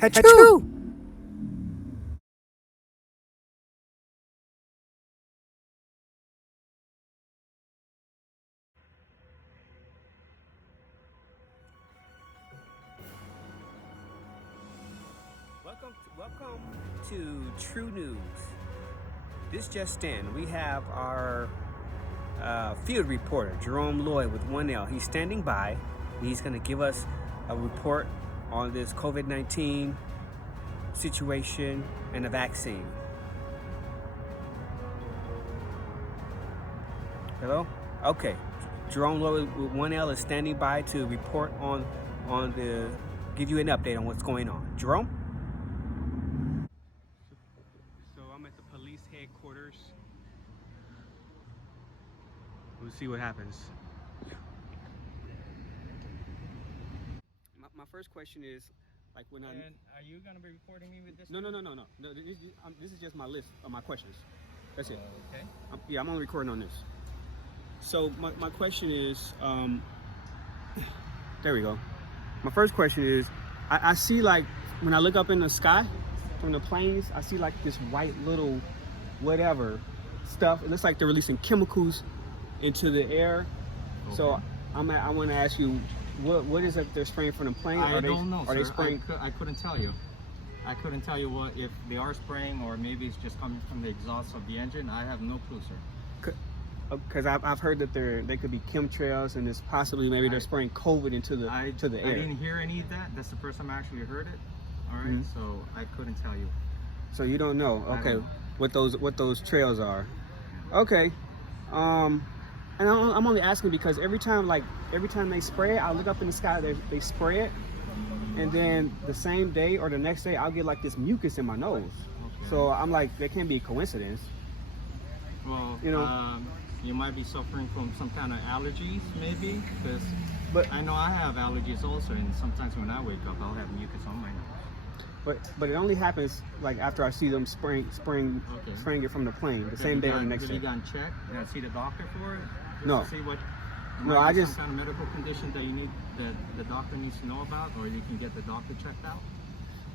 Achoo! Welcome to True News. This just in, we have our field reporter, Jerome Lloyd with 1L. He's standing by. He's going to give us a report on this COVID-19 situation and the vaccine. Hello? Okay. Jerome Lloyd with 1L is standing by to report give you an update on what's going on. Jerome? So I'm at the police headquarters. We'll see what happens. My first question is, like when And are you going to be reporting me with this? No. This is just my list of my questions. That's it. Okay. Yeah, I'm only recording on this. So my question is, there we go. My first question is, I see, like, when I look up in the sky from the planes, I see like this white little whatever stuff. It looks like they're releasing chemicals into the air. Okay. So I want to ask you, what is it they're spraying from the plane? I don't know, are sir. they spraying? I couldn't tell you. I couldn't tell you what if they are spraying or maybe it's just coming from the exhaust of the engine. I have no clue, sir. Because I've heard that they could be chemtrails, and it's possibly they're spraying COVID into the air. I didn't hear any of that. That's the first time I actually heard it. All right, so I couldn't tell you. So you don't know, okay, don't know. what those trails are. Okay, and I'm only asking because every time they spray it, I look up in the sky, they spray it, and then the same day or the next day I'll get like this mucus in my nose. Okay. So I'm like, that can't be a coincidence. Well, you know. You might be suffering from some kind of allergies, maybe, because But I know I have allergies also, and sometimes when I wake up, I'll have mucus on my nose. But it only happens like after I see them spraying it from the plane the same day or the next day. Have you gotten checked? Did I see the doctor for it? Just No. To see what? No, I just some kind of medical condition that you need that the doctor needs to know about, or you can get the doctor checked out.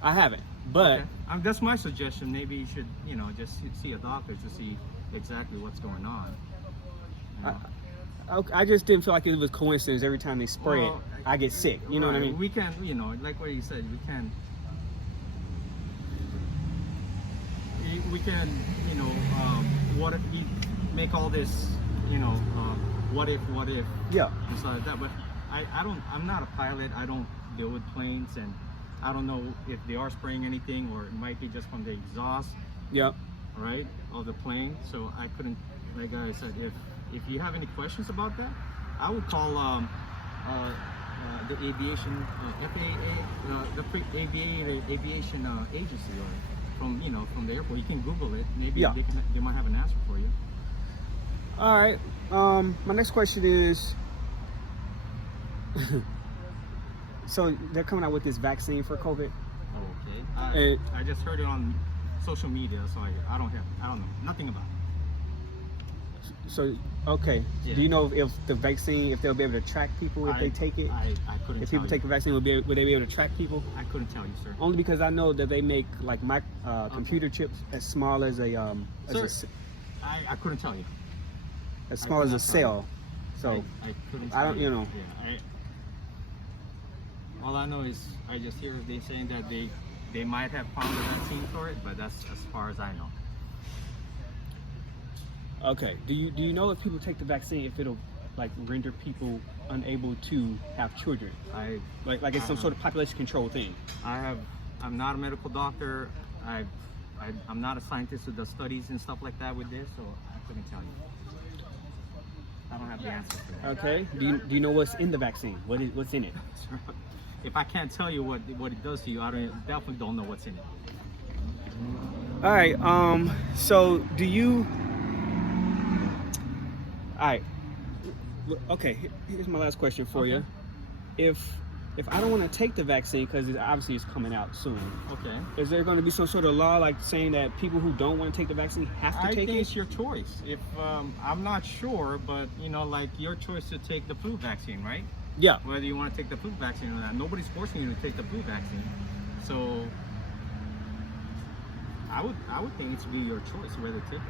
I haven't, but okay. That's my suggestion. Maybe you should, just see a doctor to see exactly what's going on. I just didn't feel like it was coincidence. Every time they spray it, I get sick. You know what I mean? We can, like what you said, we can, what if we make all this, what if, Yeah. and stuff like that. But I'm not a pilot. I don't deal with planes, and I don't know if they are spraying anything, or it might be just from the exhaust. Yep. Right, of the plane. So I couldn't, like I said, if you have any questions about that, I would call the aviation FAA, the aviation agency, or from the airport. You can Google it. Maybe they might have an answer for you. All right. My next question is, so they're coming out with this vaccine for COVID. Okay. I just heard it on social media, so I don't know nothing about it. So, okay. Yeah. Do you know if the vaccine, if they'll be able to track people if they take it? I couldn't. If people take the vaccine, would they be able to track people? I couldn't tell you, sir. Only because I know that they make like computer chips as small as I couldn't tell you. As small as a cell. So I couldn't. I don't. Yeah. All I know is I just hear they saying that they might have found a vaccine for it, but that's as far as I know. Okay. Do you know if people take the vaccine, if it'll like render people unable to have children? Like it's some sort of population control thing. I'm not a medical doctor. I'm not a scientist who does studies and stuff like that with this, so I couldn't tell you. I don't have the answer for that. Okay. Do you know what's in the vaccine? What's in it? If I can't tell you what it does to you, definitely don't know what's in it. All right. So do you? All right. Okay. Here's my last question for you. If I don't want to take the vaccine because obviously it's coming out soon. Okay. Is there going to be some sort of law like saying that people who don't want to take the vaccine have to take it? I think it's your choice. If I'm not sure, but like your choice to take the flu vaccine, right? Yeah. Whether you want to take the flu vaccine or not, nobody's forcing you to take the flu vaccine. So I would think it should be your choice whether to take it.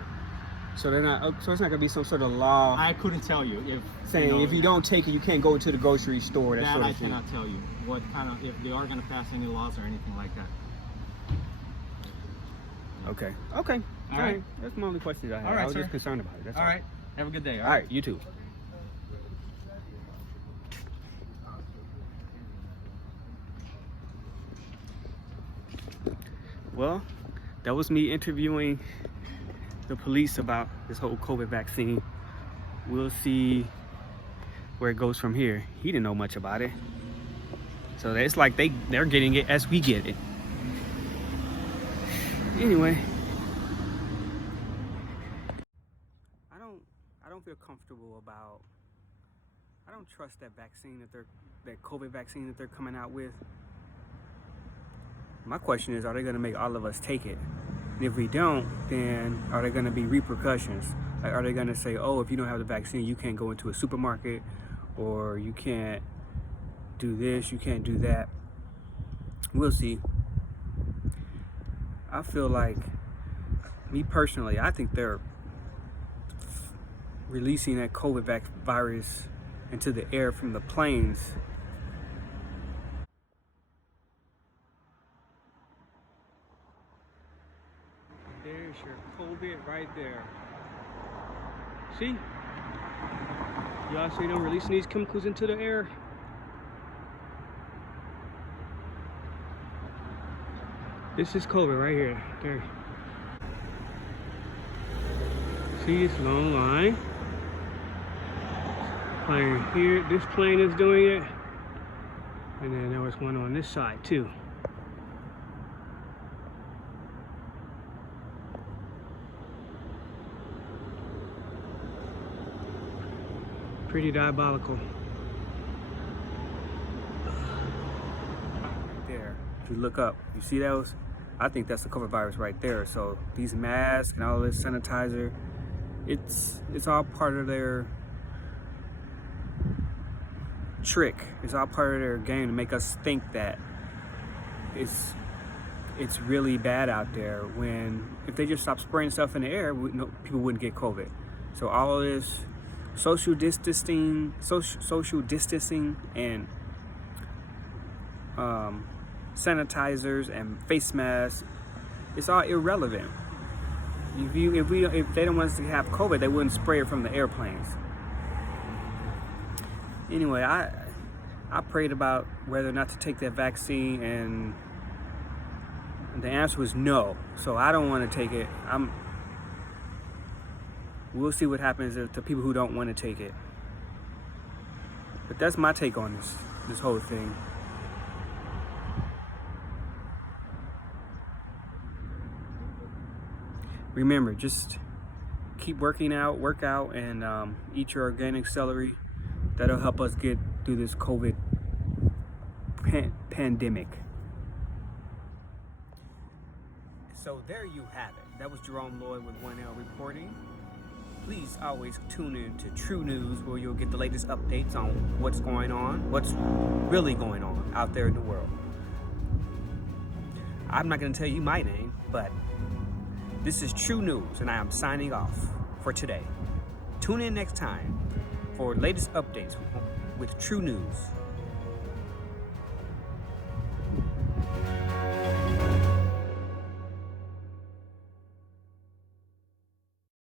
So they're not. So it's not gonna be some sort of law I couldn't tell you if saying if you don't take it, you can't go into the grocery store. That sort of I thing. cannot tell you what kind of, if they are gonna pass any laws or anything like that. Okay. Okay. All right. That's my only question I had. All right, I was sir. just concerned about it. That's all. All right. Have a good day. All right. You too. Well, that was me interviewing the police about this whole COVID vaccine. We'll see where it goes from here. He didn't know much about it. So it's like they're getting it as we get it. Anyway, I don't feel comfortable about, I don't trust that vaccine that COVID vaccine that they're coming out with. My question is, are they gonna make all of us take it? And if we don't, then are there gonna be repercussions? Like, are they gonna say, oh, if you don't have the vaccine, you can't go into a supermarket, or you can't do this, you can't do that? We'll see. I feel like, me personally, I think they're releasing that COVID virus into the air from the planes. There's your COVID right there. See? Y'all see them releasing these chemicals into the air? This is COVID right here. There. See, it's long line. Plane here. This plane is doing it. And then there was one on this side too. Pretty diabolical. There, if you look up, you see those? I think that's the COVID virus right there. So these masks and all this sanitizer, it's all part of their trick. It's all part of their game to make us think that it's really bad out there, when if they just stop spraying stuff in the air, people wouldn't get COVID. So all of this social distancing and sanitizers and face masks, it's all irrelevant. If they don't want us to have COVID, they wouldn't spray it from the airplanes. Anyway, I prayed about whether or not to take that vaccine, and the answer was no. So I don't want to take it. We'll see what happens to people who don't want to take it. But that's my take on this whole thing. Remember, just keep working out, work out, and eat your organic celery. That'll help us get through this COVID pandemic. So there you have it. That was Jerome Lloyd with 1L reporting. Please always tune in to True News, where you'll get the latest updates on what's going on, what's really going on out there in the world. I'm not going to tell you my name, but this is True News, and I am signing off for today. Tune in next time for latest updates with True News.